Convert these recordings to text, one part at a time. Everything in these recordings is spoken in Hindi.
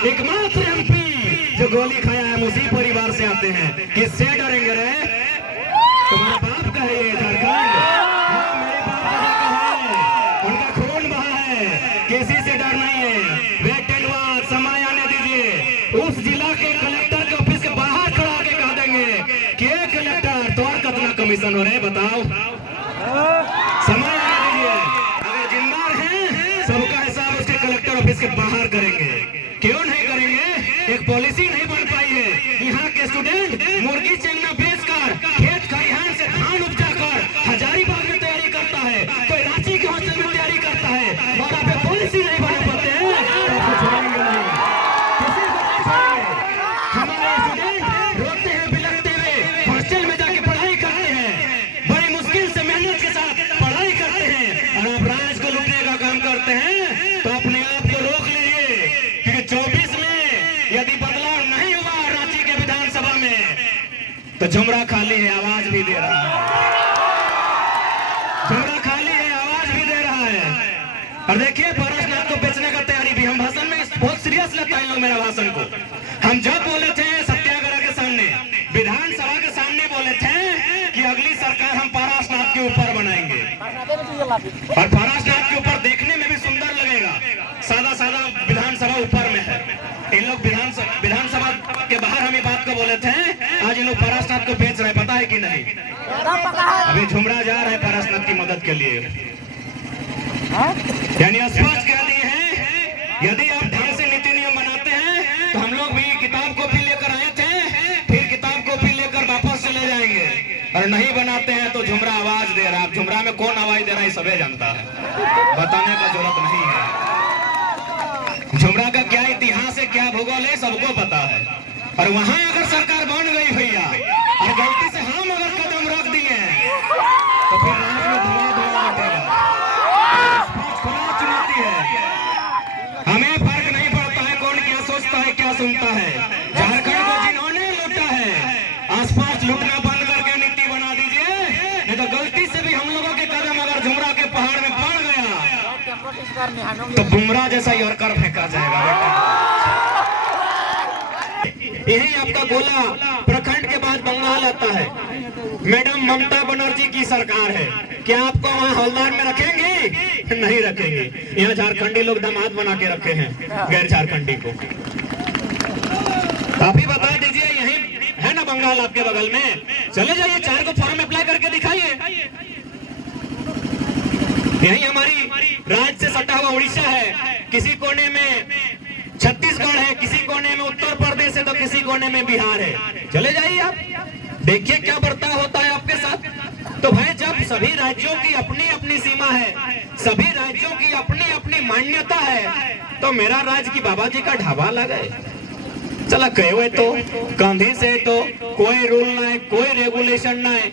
एकमात्र एमपी जो गोली खाया है उसी परिवार से आते हैं। किससे डरेंगे रे? तुम्हारे बाप का है ये झारखंड, मेरे बाप का है, उनका खून बहा है, किसी से डर नहीं है। वेट एंड वॉच, समय आने दीजिए। उस जिला के कलेक्टर के ऑफिस के बाहर खड़ा के कह देंगे कि कलेक्टर तो कितना कमीशन हो रहे बताओ। समय आने दीजिए, अगर जिम्मेदार हैं सबका हिसाब उसके कलेक्टर ऑफिस के बाहर करेंगे। क्यों नहीं करेंगे? एक पॉलिसी नहीं बन पाई है। यहाँ के स्टूडेंट मुर्गी चंगना बेचकर खेत खलिहान से धान उपजाकर हजारीबाग में तैयारी करता है, कोई रांची के हॉस्टल में तैयारी करता है, और आप पॉलिसी नहीं बना पाते हैं तो आपको छोड़ेंगे नहीं, किसी को नहीं छोड़ेंगे। हमारे स्टूडेंट रोते हैं बिलखते हुए हॉस्टल में जाके पढ़ाई करते हैं, बड़ी मुश्किल से मेहनत के साथ पढ़ाई करते हैं, और आप राज को लूटने का काम करते हैं तो अपने आप को रोक लीजिए, क्योंकि 24 में यदि बदलाव नहीं हुआ रांची के विधानसभा में तो झुमरा खाली है, आवाज भी दे रहा है। झुमरा खाली है, आवाज भी दे रहा है। और देखिए पारसनाथ को बेचने का तैयारी भी, हम भाषण में बहुत सीरियस लेता है लोग मेरा भाषण को। हम जब बोले थे सत्याग्रह के सामने, विधानसभा के सामने बोले थे कि अगली सरकार हम पारसनाथ के ऊपर बनाएंगे, और पारसनाथ के ऊपर देखने में भी सुंदर लगेगा। सादा सादा विधानसभा ऊपर में है, इन लोग विधानसभा के बाहर हम ये बात को बोले थे, आज इन लोग पारसनाथ को बेच रहे हैं, पता है कि नहीं? अभी झुमरा जा रहा है पारसनाथ की मदद के लिए, यानी स्पष्ट कह दिए हैं यदि आप ढंग से नीति नियम बनाते हैं तो हम लोग भी किताब कॉपी लेकर आए थे, फिर किताब कॉपी लेकर वापस चले जाएंगे, और नहीं बनाते हैं तो झुमरा आवाज दे रहा है। झुमरा में कौन आवाज दे रहा है सबे जानता है, बताने का जरूरत नहीं है। झुमरा का क्या इतिहास है, क्या भूगोल है, सबको पता है। और वहां अगर सरकार बन गई भैया और गलती से हम अगर कदम रख दिए तो फिर राज में धुआं धुआं उठेगा। खुला चुनौती है, हमें फर्क नहीं पड़ता है कौन क्या सोचता है क्या सुनता है। झारखंड को जिन्होंने लूटा है आसपास लूटना बंद करके नीति बना दीजिए, नहीं तो गलती से भी हम लोगों के कदम अगर झुमरा के पहाड़ में पड़ गया तो बुमराह जैसा ही और कर फेंका जाएगा बेटा। यही आपका गोला प्रखंड के बाद बंगाल आता है। मैडम ममता बनर्जी की सरकार है, क्या आपको वहाँ हवलदार में रखेंगे? नहीं रखेंगे। यहाँ झारखंडी लोग दामाद बना के रखे हैं गैर झारखंडी को। आप ही बता दीजिए, यही है ना बंगाल आपके बगल में? चले जाइए 4 को फॉर्म अप्लाई करके दिखाइए। यही हमारी राज्य से सटा हुआ उड़ीसा है, किसी कोने में छत्तीसगढ़ है, किसी कोने में उत्तर प्रदेश है, तो किसी कोने में बिहार है। चले जाइए आप, देखिए क्या बर्ताव होता है आपके साथ। तो भाई जब सभी राज्यों की अपनी अपनी सीमा है, सभी राज्यों की अपनी अपनी मान्यता है, तो मेरा राज्य की बाबा जी का ढाबा लगे चला कहे हुए तो गांधी से तो कोई रूल ना है, कोई रेगुलेशन ना है,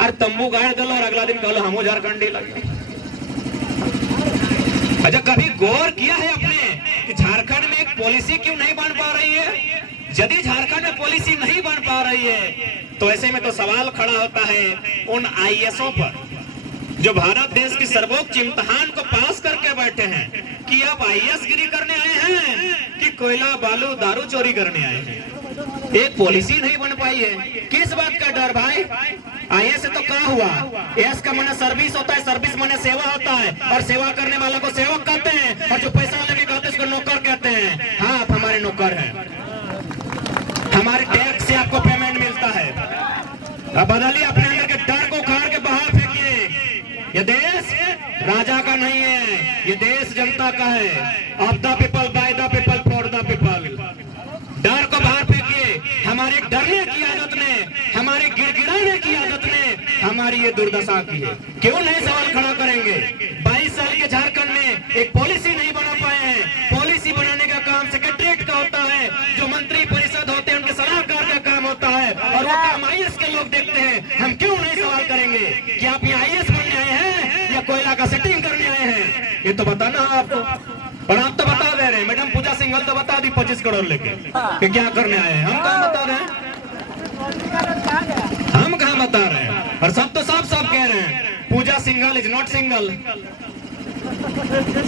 और तंबू गाड़ दलो और अगला दिन कहो हम झारखंडी लगे। अच्छा कभी गौर किया है आपने कि झारखंड में एक पॉलिसी क्यों नहीं बन पा रही है? यदि झारखंड में पॉलिसी नहीं बन पा रही है तो ऐसे में तो सवाल खड़ा होता है उन आईएएसओं पर जो भारत देश की सर्वोच्च इम्तिहान को पास करके बैठे हैं कि आप आईएएस गिरी करने आए हैं कि कोयला बालू दारू चोरी करने आए हैं। एक पॉलिसी नहीं बन पाई है। किस बात का डर भाई? आईएएस से तो क्या हुआ? एस का माने सर्विस होता है, सर्विस माने सेवा होता है, और सेवा करने वालों को सेवक कहते हैं, और जो पैसा लेके कहते हैं उसको नौकर कहते हैं। हाँ आप हमारे नौकर हैं, हमारे टैक्स से आपको पेमेंट मिलता है। अब बदलिए अपने अंदर के डर को उखाड़ के बाहर फेंकिए। ये देश राजा का नहीं है, ये देश जनता का है। Of the people, by the people, for the people. डर को बाहर फेंकिए। हमारे डरने की आदत ने, हमारे गिड़गिड़ाने की आदत ने हमारी ये दुर्दशा की है। क्यों नहीं सवाल खड़ा करेंगे? 22 साल के झारखंड में एक पॉलिसी नहीं बना पाए हैं। पॉलिसी बनाने का काम सेक्रेटरीट का होता है, जो मंत्री परिषद होते हैं उनके सलाहकार का काम होता है, और वो काम आईएएस के लोग देखते हैं। हम क्यों नहीं सवाल करेंगे कि आप यहाँ आईएएस बनने आए हैं या कोयला का सेटिंग करने आए हैं? ये तो बताना आपको, और आप तो बता दे रहे हैं। मैडम पूजा सिंघल तो बता दी 25 करोड़ लेके कि क्या करने आए हैं। हम कहाँ बता रहे हैं? हम कहाँ बता रहे हैं? और सब तो साफ साफ कह रहे हैं Pooja Singhal is not single.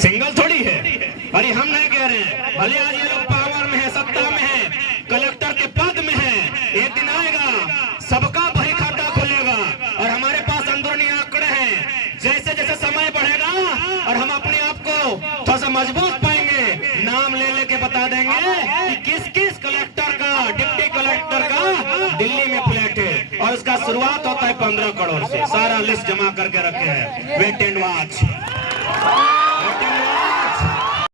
Single थोड़ी है। अरे हम नहीं कह रहे हैं, भले आज ये लोग पावर में नाम ले लेके बता देंगे कि किस किस कलेक्टर का, डिप्टी कलेक्टर का दिल्ली में फ्लैट है, और उसका शुरुआत होता है 15 करोड़ से। सारा लिस्ट जमा करके रखे हैं, वेट एंड वॉच।